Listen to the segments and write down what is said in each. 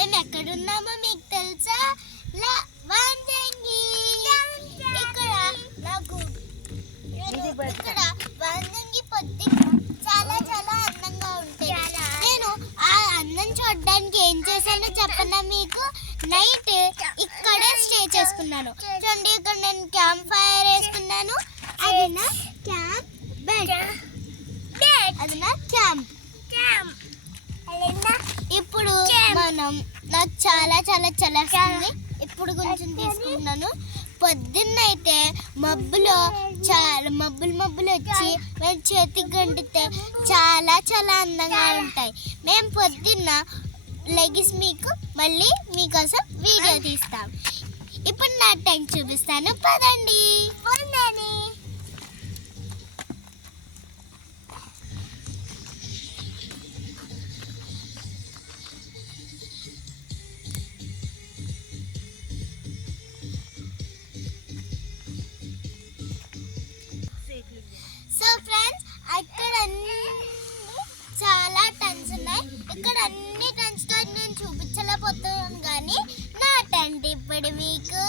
మేము ఎక్కడున్నామో మీకు తెలుసా? వంజంగి. ఇక్కడ నాకు ఇక్కడ వంజంగి పొద్దున్న చాలా చాలా అందంగా ఉంటుంది. నేను ఆ అందం చూడడానికి ఏం చేశానో చెప్పనా మీకు? నైట్ ఇక్కడే స్టే చేసుకున్నాను. చూడండి, ఇక్కడ నేను క్యాంప్ ఫైర్ వేసుకున్నాను. అది నా క్యాంప్ బెడ్, అది నా క్యాంప్. ఇప్పుడు మనం నాకు చాలా చాలా చలేస్తుంది. ఇప్పుడు కొంచెం తీసుకుంటున్నాను. పొద్దున్నైతే మబ్బులు వచ్చి మేము చేతికి గంటితే చాలా చాలా అందంగా ఉంటాయి. మేము పొద్దున్న లెగిసి మళ్ళీ మీకోసం వీడియో తీస్తాం. ఇప్పుడు నా టెంట్ చూపిస్తాను, పదండి. సో ఫ్రెండ్స్, అక్కడ చాలా టెంట్స్ ఉన్నాయి. ఇక్కడ అన్ని టెంట్స్ నేను చూపించలేకపోతున్నాను, కానీ నా టెంట్ ఇప్పుడు మీకు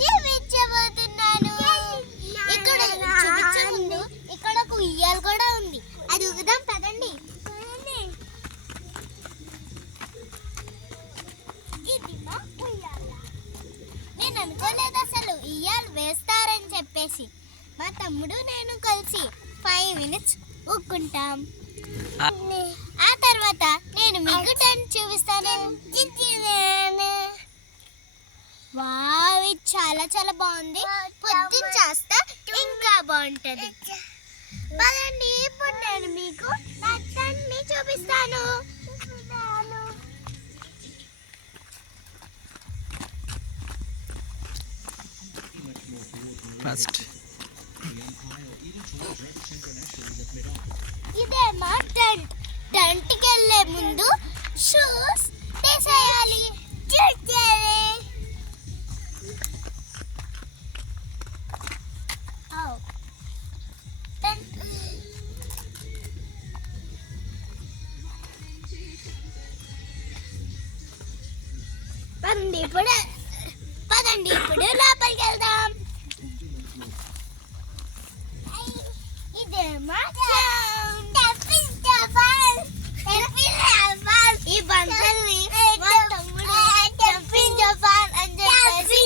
చూపించబోతున్నాను. ఇక్కడ చూపించే ముందు ఇక్కడ ఒక ఉయ్యాల కూడా ఉంది, అది ఊగుదాం, పదండి. ఇది మా ఉయ్యాల. నేను అనుకోలేదు అసలు ఉయ్యాలు వేస్తారని చెప్పేసి. మా తమ్ముడు నేను కలిసి 5 minutes ఊక్కుంటాం. ఆ తర్వాత నేను మీకు టెంట్ చూపిస్తాను. వావ్, ఇది చాలా చాలా బాగుంది. పొద్దున్న చేస్తే ఇంకా బాగుంటది. పదండి, ఇప్పుడు నేను మీకు నా టెంట్ ని చూపిస్తాను. ఫస్ట్ ఇదే మా టెంట్. టెంట్కి వెళ్ళే ముందు షూస్ తీసేయాలి. పదండి ఇప్పుడు లోపలికి వెళ్దాం. ఇదే మా ఈ బంధల్ని మా తమ్ముడు జంపింగ్ జపాన్ అని చెప్పేసి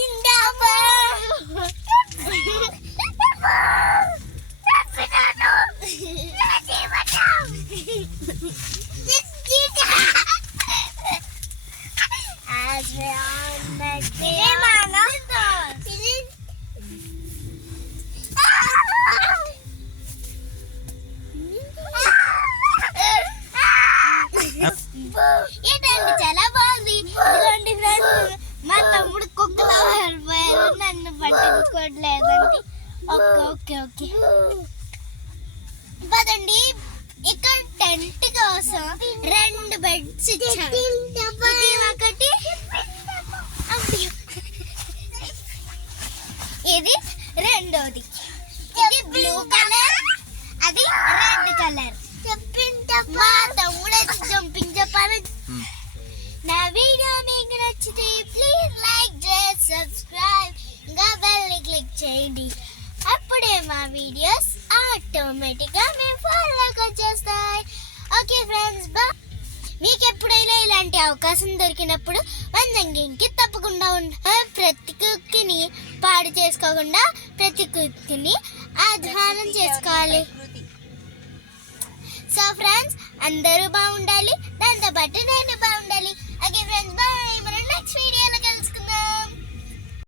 ఏంటండి, చాలా బాగుంది. ఇదిగోండి ఫ్రెండ్స్, మా తమ్ముడు కుక్కలా మారిపోయారు, నన్ను పట్టించుకోవట్లేదండి. ఓకే ఓకే పదండి. ఇక్కడ టెంట్ కోసం 2 బెడ్స్ ఇచ్చారు. ఇది ఒకటి, ఇది రెండోది. ఇది బ్లూ కలర్, అది రెడ్ కలర్. మా తమ్ముడు జంపింగ్ చెప్పాలి. నా వీడియో మీకు నచ్చితే ప్లీజ్ లైక్ చేసి సబ్స్క్రైబ్, ఇంకా బెల్ క్లిక్ చేయండి. అప్పుడే మా వీడియోస్ ఆటోమేటిక్గా మేము ఫాలోకి వచ్చేస్తాయి. ఓకే ఫ్రెండ్స్, బా. మీకు ఎప్పుడైనా ఇలాంటి అవకాశం దొరికినప్పుడు వంజంగికి తప్పకుండా ప్రతి కుక్కిని పాడు చేసుకోకుండా ప్రతి కుక్కిని ఆహ్వానం చేసుకోవాలి. సో ఫ్రెండ్స్, అందరూ బాగుండాలి.